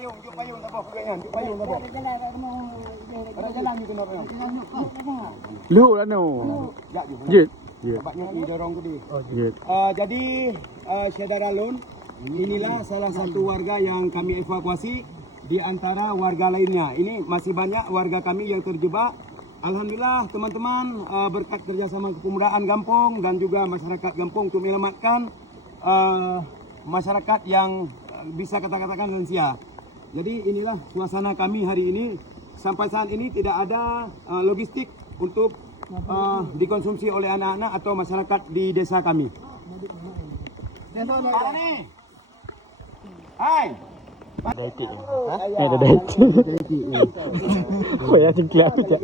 juk payung tak apa pegangan, juk payung tak apa. Ada jalan ni kena payung. Lu lah no. Jak je. Jit. Jit. Sebabnya ni dorong tadi. Jit. Jadi Saudara Lun, inilah salah satu warga yang kami evakuasi di antara warga lainnya. Ini masih banyak warga kami yang terjebak. Alhamdulillah teman-teman, berkat kerjasama kepemudaan Gampong dan juga masyarakat Gampong untuk menyelamatkan masyarakat yang bisa katakan lansia. Jadi inilah suasana kami hari ini. Sampai saat ini tidak ada logistik untuk dikonsumsi oleh anak-anak atau masyarakat di desa kami. Mana ni? Hai. Daiti. Ada daiti. Kau yang cingkli aku je.